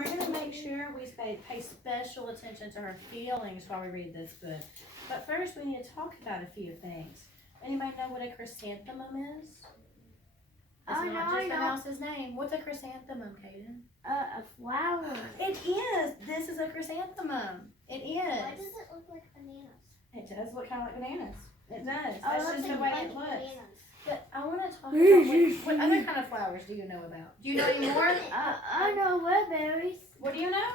we're going to make sure we pay special attention to her feelings while we read this book. But first, we need to talk about a few things. Anybody know what a chrysanthemum is? It's not just a mouse's name. What's a chrysanthemum, Kaden? A flower. It is. This is a chrysanthemum. It is. Why does it look like bananas? It does look kind of like bananas. It does. Oh, That's just the way it looks. Bananas. But I want to talk about what other kind of flowers do you know about? Do you know any more? I know red berries. What do you know?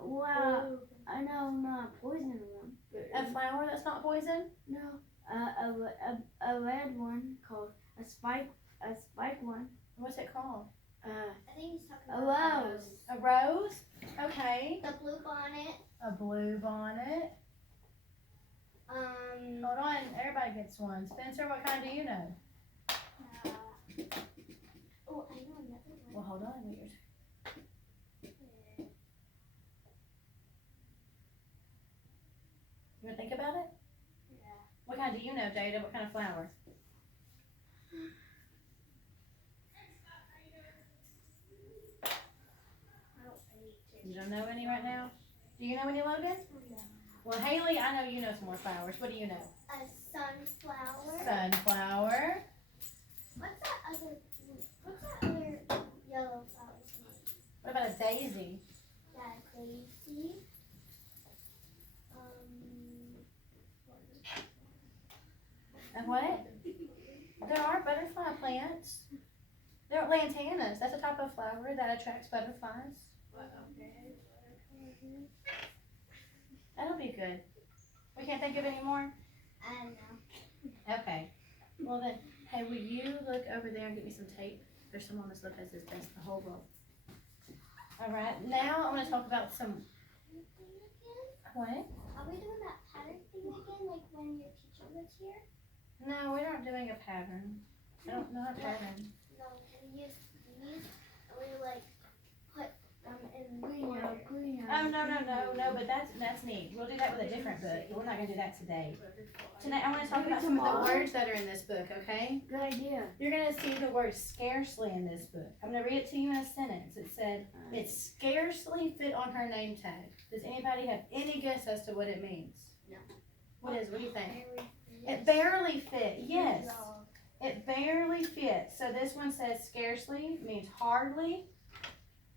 Well, I know not poison one. A flower that's not poison? No, a red one called a spike one. What's it called? I think he's talking A about rose. A rose? Okay. the blue bonnet. A blue bonnet. Hold on, everybody gets one. Spencer, what kind do you know? Oh, I know another one. Well, hold on. You want to think about it? Yeah. What kind do you know, Jada? What kind of flower? You don't know any right now? Do you know any, Logan? No. Well, Haley, I know you know some more flowers. What do you know? A sunflower. Sunflower. What's that other yellow flower's name? What about a daisy? Yeah, daisy. And what? There are butterfly plants. There are lantanas. That's a type of flower that attracts butterflies. That'll be good. We can't think of any more? I don't know. Okay. Well then, hey, will you look over there and get me some tape? There's some on this book that says best the whole roll. Alright, now I'm going to talk about some... What? Are we doing that pattern thing again, like when your teacher was here? No, we're not doing a pattern. I don't know a pattern. No, we used these, and we like put them in Green, Oh, no, but that's neat. We'll do that with a different book. We're not going to do that today. Tonight, I want to talk about some of the words that are in this book, okay? Good idea. You're going to see the word scarcely in this book. I'm going to read it to you in a sentence. It said, it scarcely fit on her name tag. Does anybody have any guess as to what it means? No. What do you think? It barely fit, yes. It barely fits. So this one says scarcely, means hardly.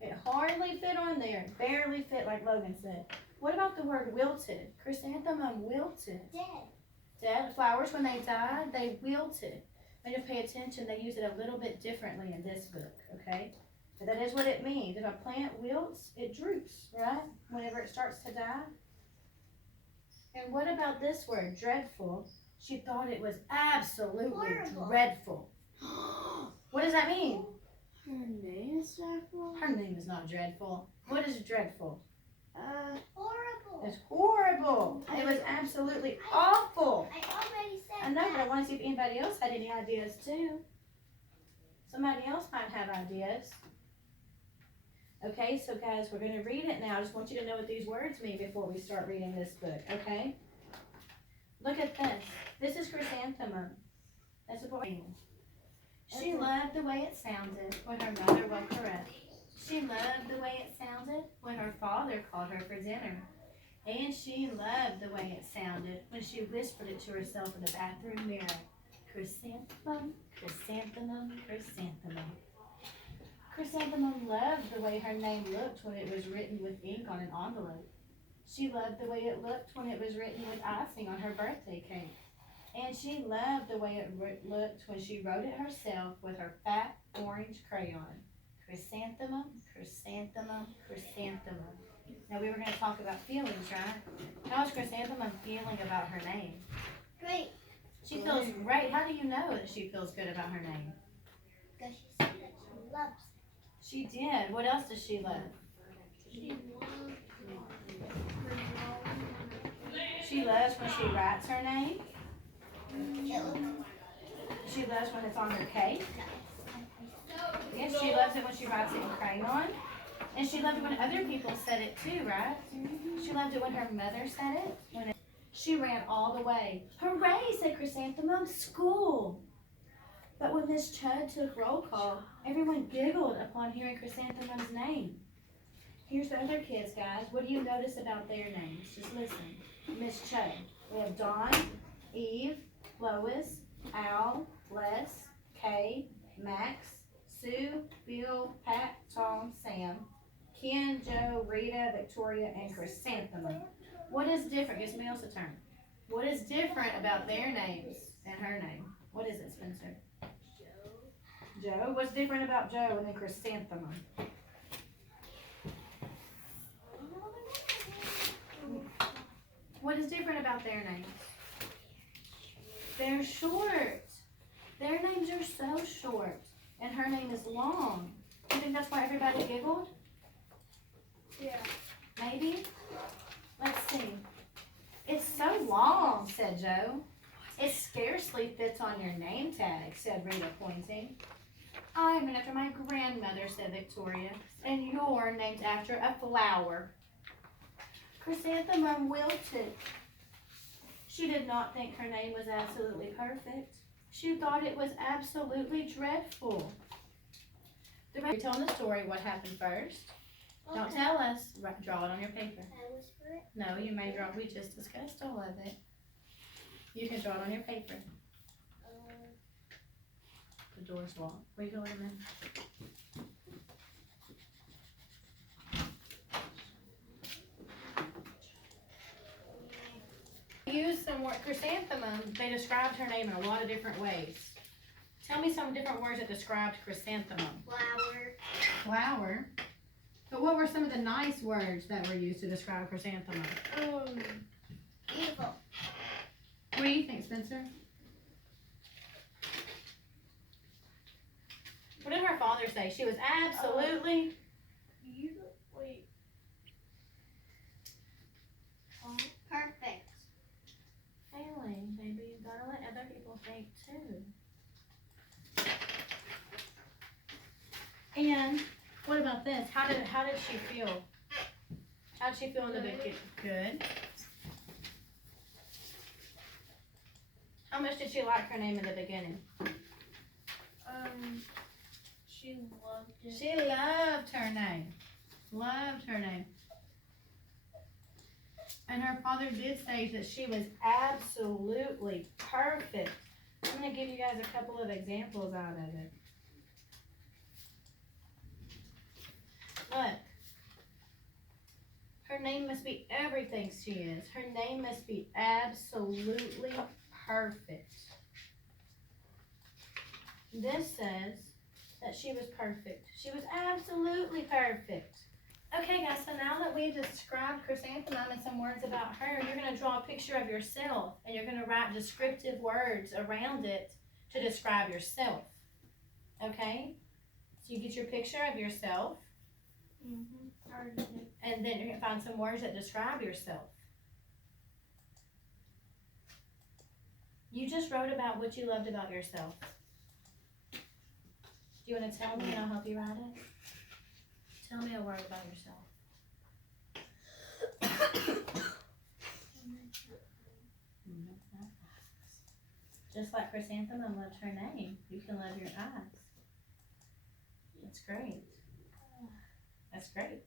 It hardly fit on there. Barely fit, like Logan said. What about the word wilted? Chrysanthemum wilted. Dead flowers, when they died, they wilted. But if you pay attention, they use it a little bit differently in this book, okay? But that is what it means. If a plant wilts, it droops, right? Whenever it starts to die. And what about this word, dreadful? She thought it was absolutely horrible. Dreadful. What does that mean? Her name is dreadful. Her name is not dreadful. What is dreadful? Horrible. It's horrible. It was absolutely awful. I already said I know, but I that. want to see if anybody else had any ideas too. Somebody else might have ideas. Okay, so guys, we're going to read it now. I just want you to know what these words mean before we start reading this book, okay? Look at this. This is chrysanthemum. That's a boy. She loved the way it sounded when her mother woke her up. She loved the way it sounded when her father called her for dinner. And she loved the way it sounded when she whispered it to herself in the bathroom mirror. Chrysanthemum, chrysanthemum, chrysanthemum. Chrysanthemum loved the way her name looked when it was written with ink on an envelope. She loved the way it looked when it was written with icing on her birthday cake. And she loved the way it looked when she wrote it herself with her fat orange crayon. Chrysanthemum, chrysanthemum, chrysanthemum. Now we were going to talk about feelings, right? How is Chrysanthemum feeling about her name? Great. She feels great. How do you know that she feels good about her name? Because she said that she loves it. She did. What else does she love? She loves She loves when she writes her name. it. She loves when it's on her cake. Yes, she loves it when she writes it in crayon. And she loved it when other people said it too, right? She loved it when her mother said it. She ran all the way. Hooray, said Chrysanthemum, school. But when Miss Chud took roll call, everyone giggled upon hearing Chrysanthemum's name. Here's the other kids, guys. What do you notice about their names? Just listen. Miss Cho. We have Dawn, Eve, Lois, Al, Les, Kay, Max, Sue, Bill, Pat, Tom, Sam, Ken, Joe, Rita, Victoria, and Chrysanthemum. What is different? Gives me else a turn. What is different about their names and her name? What is it, Spencer? Joe. What's different about Joe and then Chrysanthemum? What is different about their names? They're short. Their names are so short. And her name is long. You think that's why everybody giggled? Yeah. Maybe? Let's see. It's so long, said Joe. It scarcely fits on your name tag, said Rita, pointing. I'm named after my grandmother, said Victoria. And you're named after a flower. Chrysanthemum wilted. She did not think her name was absolutely perfect. She thought it was absolutely dreadful. You're telling the story what happened first. Okay. Don't tell us. Draw it on your paper. Can I whisper it? No, you may draw. We just discussed all of it. You can draw it on your paper. The door's locked. Where you going, man? Use some word. Chrysanthemum, they described her name in a lot of different ways. Tell me some different words that described chrysanthemum. Flower. Flower. But what were some of the nice words that were used to describe chrysanthemum? Evil. What do you think, Spencer? What did her father say? She was absolutely... Wait. Perfect. failing, baby. You gotta let other people think too. And what about this? How did she feel? How did she feel in the beginning? Good. How much did she like her name in the beginning? She loved it. She loved her name. Loved her name. And her father did say that she was absolutely perfect. I'm going to give you guys a couple of examples out of it. Look. Her name must be everything she is. Her name must be absolutely perfect. This says that she was perfect. She was absolutely perfect. Okay, guys, so now that we've described Chrysanthemum and some words about her, you're going to draw a picture of yourself, and you're going to write descriptive words around it to describe yourself. Okay? So you get your picture of yourself, and then you're going to find some words that describe yourself. You just wrote about what you loved about yourself. Do you want to tell me and I'll help you write it? Tell me a word about yourself. Just like Chrysanthemum loved her name, you can love your eyes. That's great. That's great.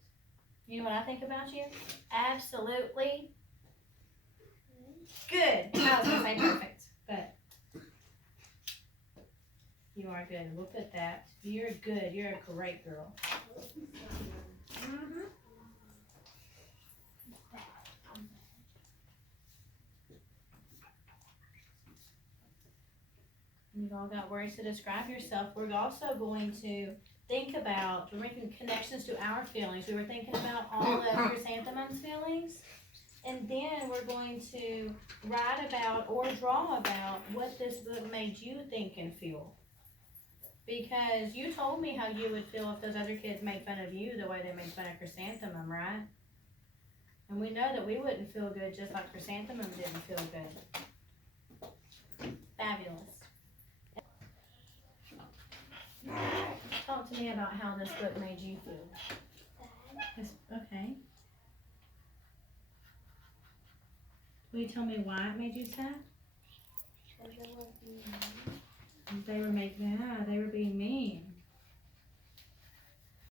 You know what I think about you? Absolutely good. I was going to say perfect, but you are good. We'll put that. You're good. You're a great girl. You've all got words to describe yourself. We're also going to think about, we're making connections to our feelings. We were thinking about all of Chrysanthemum's feelings. And then we're going to write about or draw about what this book made you think and feel. Because you told me how you would feel if those other kids made fun of you the way they made fun of Chrysanthemum, right? And we know that we wouldn't feel good just like Chrysanthemum didn't feel good. Fabulous. Talk to me about how this book made you feel. Okay. Will you tell me why it made you sad? They were being mean.